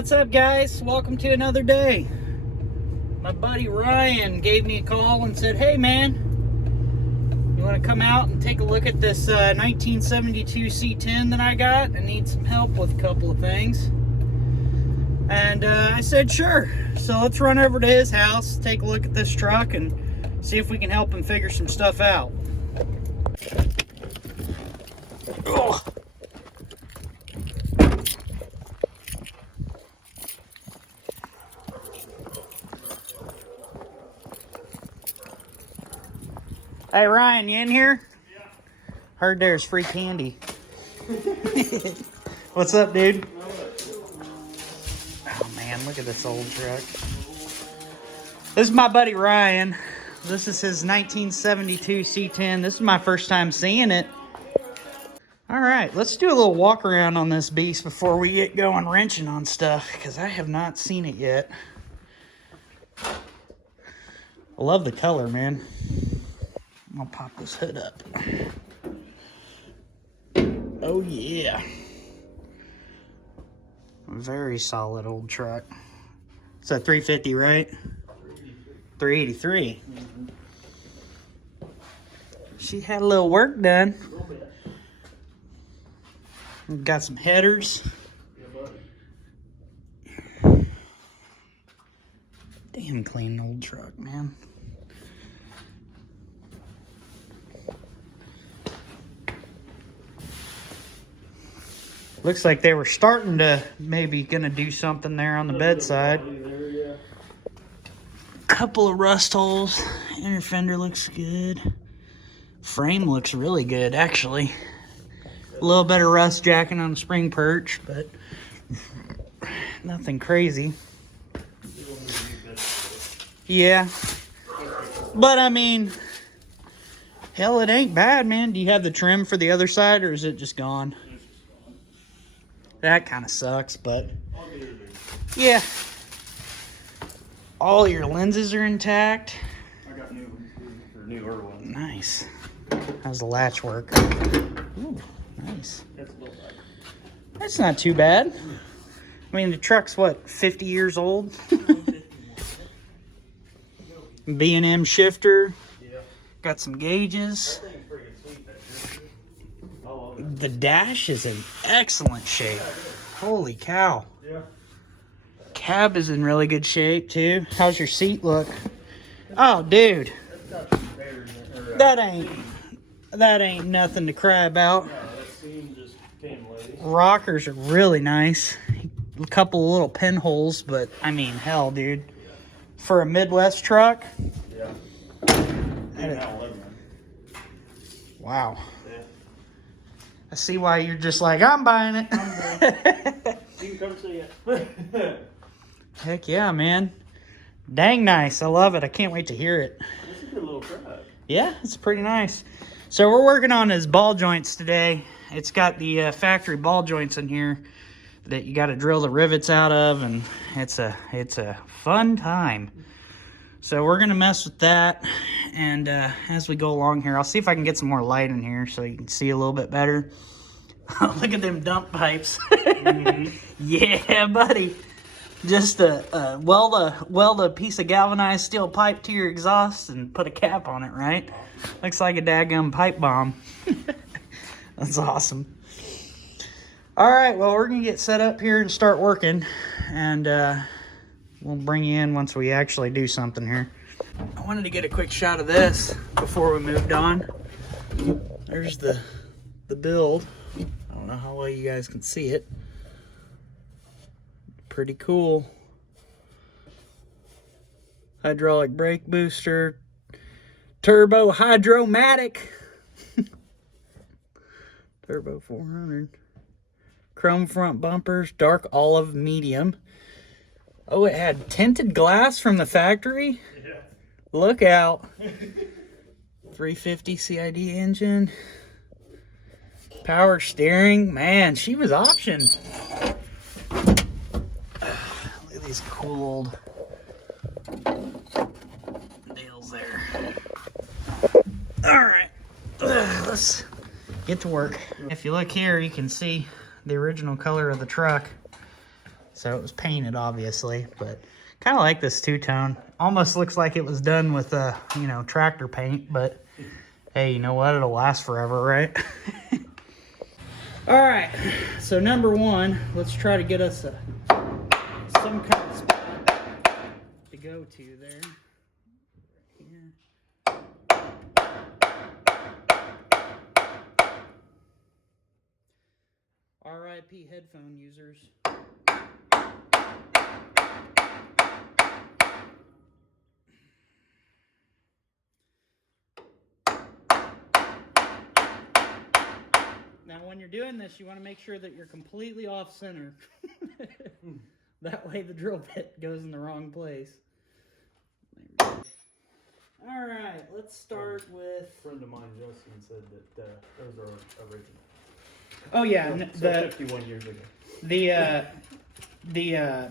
What's up, guys? Welcome to another day. My buddy Ryan gave me a call and said, hey man, you want to come out and take a look at this 1972 C10 that I got? I need some help with a couple of things. And I said sure. So let's run over to his house, take a look at this truck, and see if we can help him figure some stuff out. Oh. Hey Ryan, you in here? Yeah. Heard there's free candy. What's up, dude? Oh man, look at this old truck. This is my buddy Ryan. This is his 1972 C10. This is my first time seeing it. All right, let's do a little walk around on this beast before we get going wrenching on stuff, because I have not seen it yet. I love the color, man. I'll pop this hood up. Oh yeah. Very solid old truck. It's a 350, right? 383. Mm-hmm. She had a little work done. A little bit. Got some headers. Yeah, buddy. Damn clean old truck, man. Looks like they were starting to maybe gonna do something there on the bedside. Couple of rust holes. Inner fender looks good. Frame looks really good, actually. A little bit of rust jacking on the spring perch, but nothing crazy. Yeah. But I mean, hell, it ain't bad, man. Do you have the trim for the other side, or is it just gone? That kind of sucks, but yeah. All your lenses are intact. I got new ones, or newer ones. Nice. How's the latch work? Ooh, nice. That's a little bad. That's not too bad. I mean, the truck's what, 50 years old? B&M shifter. Yeah. Got some gauges. That thing's freaking sweet, that shifter. I love it. The dash is in excellent shape. Holy cow. Yeah. Cab is in really good shape too. How's your seat look? Oh, dude. That's got some bears in it. That ain't nothing to cry about. No, that seam just came late. Rockers are really nice. A couple of little pinholes, but I mean, hell, dude. For a Midwest truck. Yeah. Wow. Yeah. I see why you're just like, I'm buying it. You can come see it. Heck yeah, man. Dang nice. I love it. I can't wait to hear it. This is a good little truck. Yeah, it's pretty nice. So we're working on his ball joints today. It's got the factory ball joints in here that you got to drill the rivets out of, and it's a fun time. So we're gonna mess with that, and as we go along here, I'll see if I can get some more light in here so you can see a little bit better. Look at them dump pipes. Mm-hmm. Yeah, buddy. Just weld a piece of galvanized steel pipe to your exhaust and put a cap on it, right? Looks like a daggum pipe bomb. That's awesome. All right, well, we're gonna get set up here and start working, and we'll bring you in once we actually do something here. I wanted to get a quick shot of this before we moved on. There's the build. I don't know how well you guys can see it. Pretty cool. Hydraulic brake booster. Turbo Hydromatic. Turbo 400. Chrome front bumpers. Dark olive medium. Oh, it had tinted glass from the factory? Yeah. Look out. 350 CID engine. Power steering. Man, she was optioned. Look at these cool old deals there. All right. Let's get to work. If you look here, you can see the original color of the truck. So it was painted, obviously, but kind of like this two-tone. Almost looks like it was done with, you know, tractor paint, but hey, you know what? It'll last forever, right? All right, so number one, let's try to get us some kind of spot to go to there. RIP headphone users. Now, when you're doing this, you want to make sure that you're completely off center. That way the drill bit goes in the wrong place. All right, let's start with... A friend of mine, Justin, said that those are original. Oh, yeah. So 51 years ago. The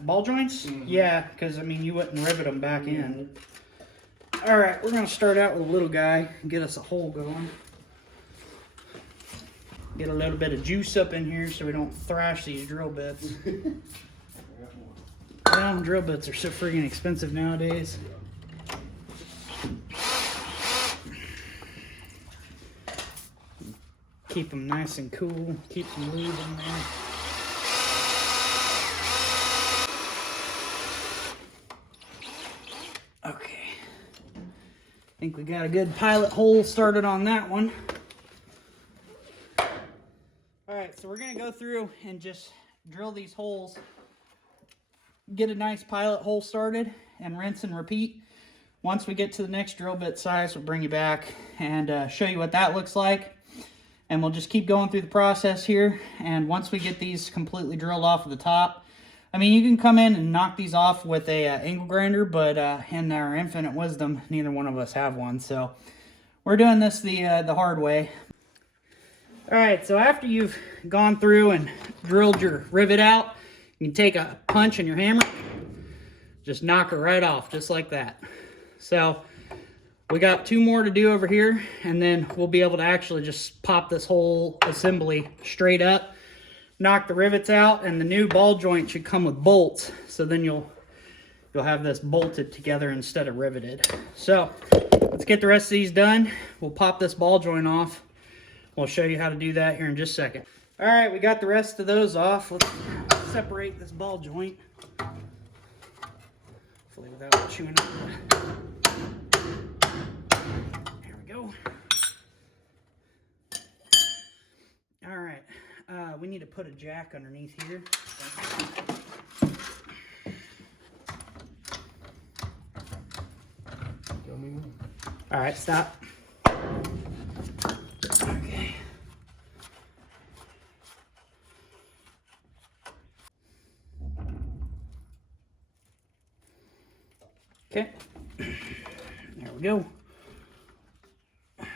ball joints? Mm-hmm. Yeah, because, I mean, you wouldn't rivet them back in. All right, we're going to start out with a little guy and get us a hole going. Get a little bit of juice up in here so we don't thrash these drill bits. Well, drill bits are so friggin' expensive nowadays. Keep them nice and cool. Keep some lube in there. Okay. I think we got a good pilot hole started on that one. Alright, so we're going to go through and just drill these holes. Get a nice pilot hole started and rinse and repeat. Once we get to the next drill bit size, we'll bring you back and show you what that looks like. And we'll just keep going through the process here. And once we get these completely drilled off of the top, I mean, you can come in and knock these off with a angle grinder, but in our infinite wisdom, neither one of us have one. So we're doing this the hard way. All right, so after you've gone through and drilled your rivet out, you can take a punch and your hammer, just knock it right off, just like that. So we got 2 more to do over here, and then we'll be able to actually just pop this whole assembly straight up, knock the rivets out, and the new ball joint should come with bolts. So then you'll have this bolted together instead of riveted. So let's get the rest of these done. We'll pop this ball joint off. We'll show you how to do that here in just a second. All right, we got the rest of those off. Let's separate this ball joint. Hopefully without chewing up. There we go. All right, we need to put a jack underneath here. All right, stop. Okay. Okay. There we go. I'm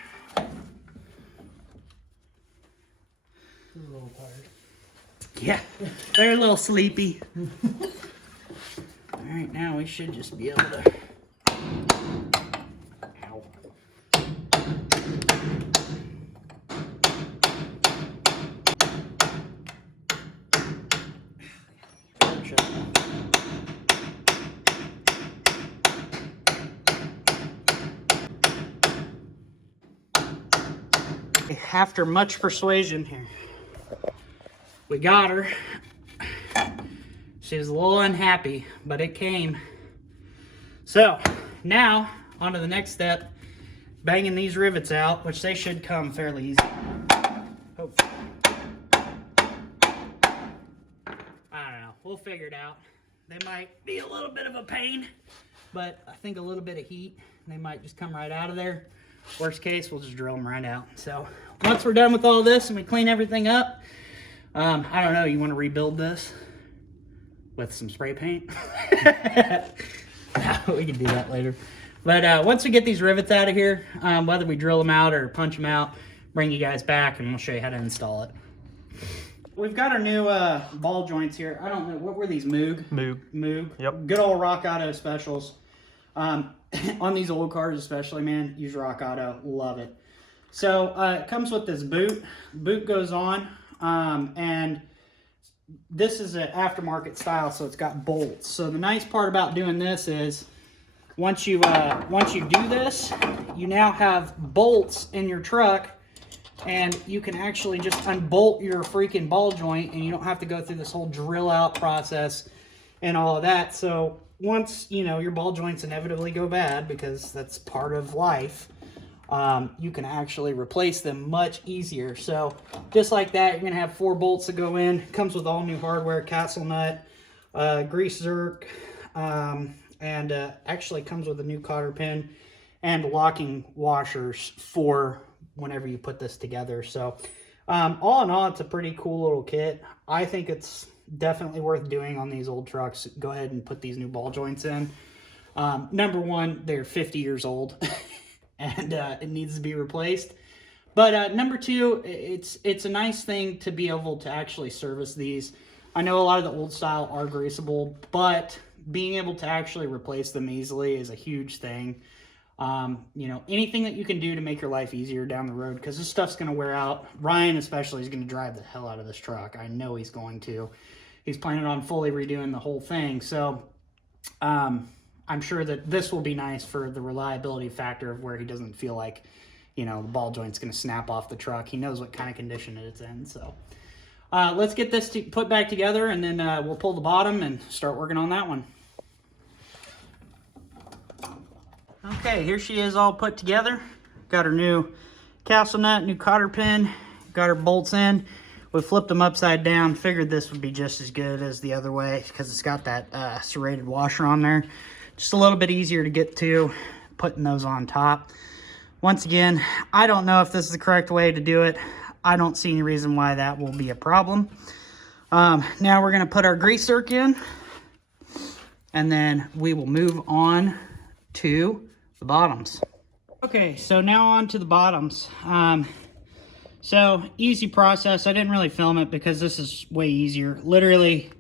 a little tired. Yeah, they're a little sleepy. All right, now we should just be able to. Ow. After much persuasion here, we got her. She was a little unhappy, but it came. So now on to the next step, banging these rivets out, which they should come fairly easy. Oh. I don't know, we'll figure it out. They might be a little bit of a pain, but I think a little bit of heat, they might just come right out of there. Worst case, we'll just drill them right out. So once we're done with all this and we clean everything up, I don't know, you want to rebuild this with some spray paint? We can do that later. But once we get these rivets out of here, whether we drill them out or punch them out, bring you guys back and we'll show you how to install it. We've got our new ball joints here. I don't know, what were these, Moog? Moog. Yep. Good old Rock Auto specials. On these old cars especially, man, use Rock Auto, love it. So it comes with this boot. Boot goes on, and this is an aftermarket style, so it's got bolts. So the nice part about doing this is once you do this, you now have bolts in your truck, and you can actually just unbolt your freaking ball joint, and you don't have to go through this whole drill out process and all of that. So once, you know, your ball joints inevitably go bad, because that's part of life, you can actually replace them much easier. So just like that, you're going to have 4 bolts that go in. Comes with all new hardware, castle nut, grease zerk, and actually comes with a new cotter pin and locking washers for whenever you put this together. So all in all, it's a pretty cool little kit. I think it's definitely worth doing on these old trucks. Go ahead and put these new ball joints in. Number one, they're 50 years old and it needs to be replaced. But number two, it's a nice thing to be able to actually service these. I know a lot of the old style are greasable, but being able to actually replace them easily is a huge thing. You know, anything that you can do to make your life easier down the road, because this stuff's going to wear out. Ryan especially is going to drive the hell out of this truck. I know he's going to. He's planning on fully redoing the whole thing. So I'm sure that this will be nice for the reliability factor of where he doesn't feel like, you know, the ball joint's going to snap off the truck. He knows what kind of condition it's in. So let's get this put back together, and then we'll pull the bottom and start working on that one. Okay, here she is all put together. Got her new castle nut, new cotter pin, got her bolts in. We flipped them upside down. Figured this would be just as good as the other way because it's got that serrated washer on there. Just a little bit easier to get to, putting those on top. Once again, I don't know if this is the correct way to do it. I don't see any reason why that will be a problem. Now we're going to put our grease zerk in, and then we will move on to the bottoms. Okay, so now on to the bottoms. So easy process. I didn't really film it because this is way easier. Literally,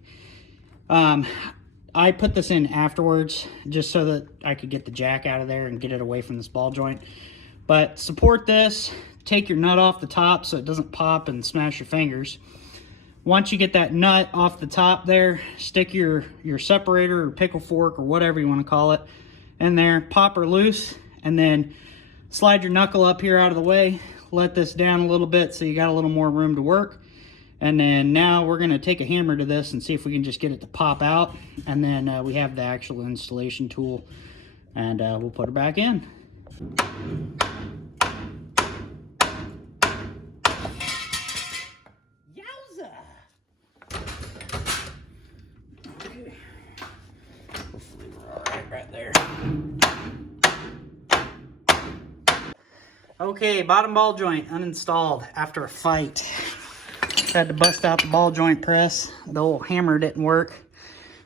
I put this in afterwards just so that I could get the jack out of there and get it away from this ball joint. But support this, take your nut off the top so it doesn't pop and smash your fingers. Once you get that nut off the top there, stick your separator or pickle fork or whatever you want to call it in there, pop her loose, and then slide your knuckle up here out of the way. Let this down a little bit so you got a little more room to work. And then now we're going to take a hammer to this and see if we can just get it to pop out. And then we have the actual installation tool, and we'll put her back in. Yowza! Okay. Hopefully we're all right there. Okay, bottom ball joint uninstalled after a fight. Had to bust out the ball joint press. The old hammer didn't work.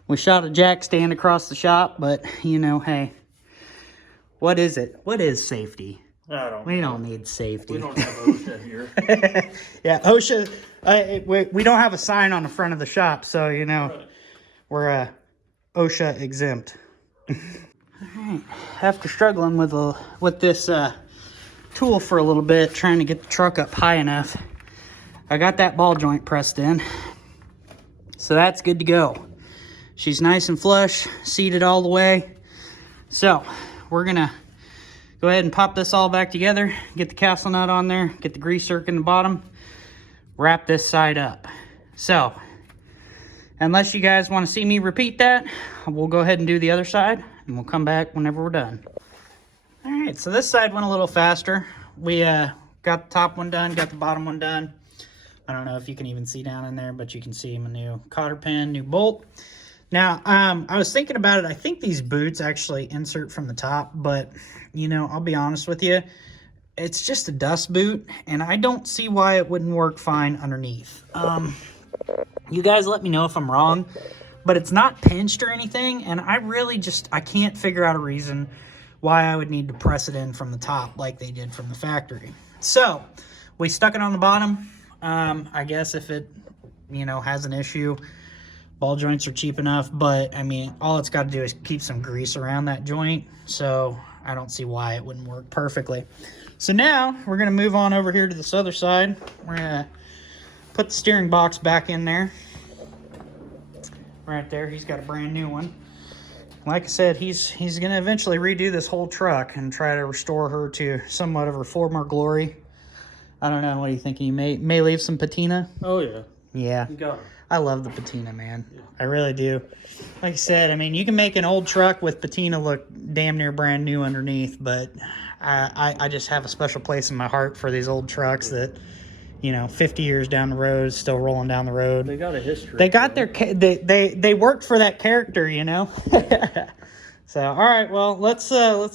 We shot a jack stand across the shop, but you know, hey, what is it? What is safety? We don't need safety. We don't have OSHA here. Yeah, OSHA. We don't have a sign on the front of the shop, so you know, right. We're OSHA exempt. All right. After struggling with this tool for a little bit, trying to get the truck up high enough, I got that ball joint pressed in, so that's good to go. She's nice and flush, seated all the way. So we're gonna go ahead and pop this all back together, get the castle nut on there, get the grease zerk in the bottom, wrap this side up. So unless you guys want to see me repeat that, we'll go ahead and do the other side, and we'll come back whenever we're done. All right, so this side went a little faster. We got the top one done, got the bottom one done. I don't know if you can even see down in there, but you can see my new cotter pin, new bolt. Now, I was thinking about it. I think these boots actually insert from the top, but, you know, I'll be honest with you. It's just a dust boot, and I don't see why it wouldn't work fine underneath. You guys let me know if I'm wrong, but it's not pinched or anything, and I can't figure out a reason why I would need to press it in from the top like they did from the factory. So, we stuck it on the bottom. I guess if it, you know, has an issue, ball joints are cheap enough, but I mean, all it's got to do is keep some grease around that joint, so I don't see why it wouldn't work perfectly. So now we're going to move on over here to this other side. We're going to put the steering box back in there, right there. He's got a brand new one. Like I said, he's going to eventually redo this whole truck and try to restore her to somewhat of her former glory. I don't know. What do you think? You may leave some patina? Oh, yeah. Yeah. You got it. I love the patina, man. Yeah. I really do. Like I said, I mean, you can make an old truck with patina look damn near brand new underneath, but I just have a special place in my heart for these old trucks that, you know, 50 years down the road, still rolling down the road. They got a history. They got their they worked for that character, you know. So, all right, well, let's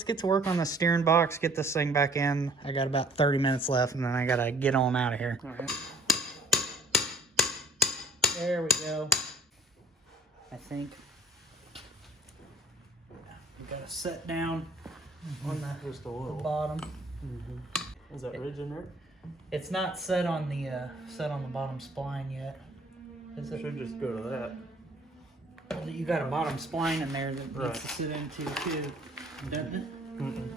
get to work on the steering box, get this thing back in. I got about 30 minutes left, and then I gotta get on out of here. All right. There we go. I think we got to set down on the, Just a little. bottom. Is that ridge in there? It's not set on the bottom spline yet. Is it? Should just go to that. You got a bottom spline in there that Right. needs to sit into too, doesn't it? Mm-mm.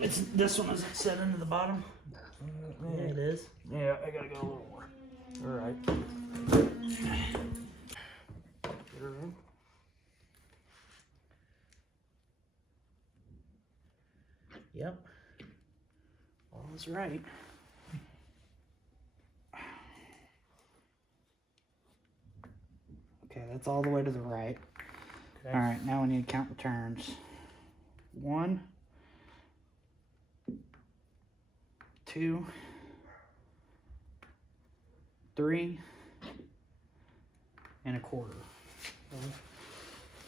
It's this one isn't set into the bottom. Yeah, it is. Yeah, I gotta go a little more. All right. Get her in. Yep. All is right. Okay, that's all the way to the right. Okay. All right, now we need to count the turns. 1, 2, 3 and a quarter.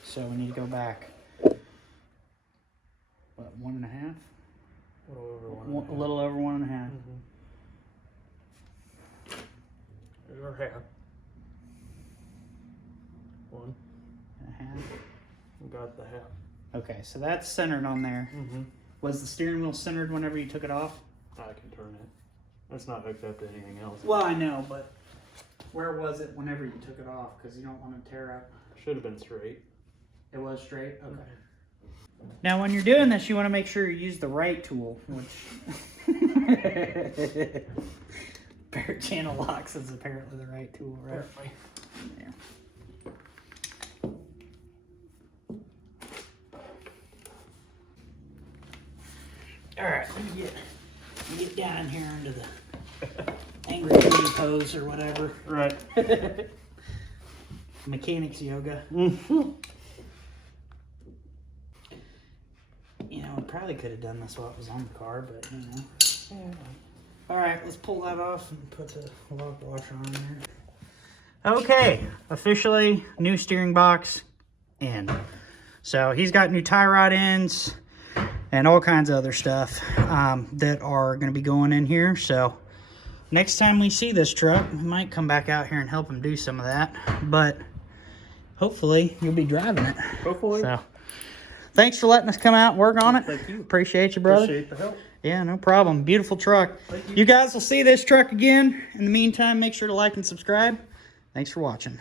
So we need to go back. What, 1.5? A little over one. A little over 1.5. There's our half. 1.5. We got the half. Okay, so that's centered on there. Was the steering wheel centered whenever you took it off? I can turn it. That's not hooked up to anything else. Well, I know, but where was it whenever you took it off? Because you don't want to tear up. Should have been straight. It was straight? Okay. Now, when you're doing this, you want to make sure you use the right tool, which... Pair channel locks is apparently the right tool, right? Apparently. Yeah. All right, let me get down here into the angry kitty pose or whatever. Right. Mechanics yoga. You know, I probably could have done this while it was on the car, but you know. Yeah. All right, let's pull that off and put the lock washer on there. Okay, officially new steering box in. So he's got new tie rod ends and all kinds of other stuff that are going to be going in here. So next time we see this truck, we might come back out here and help him do some of that. But hopefully you'll be driving it. Hopefully. So thanks for letting us come out and work on it. Thank you. Appreciate you, brother. Appreciate the help. Yeah, no problem. Beautiful truck. Thank you. You guys will see this truck again. In the meantime, make sure to like and subscribe. Thanks for watching.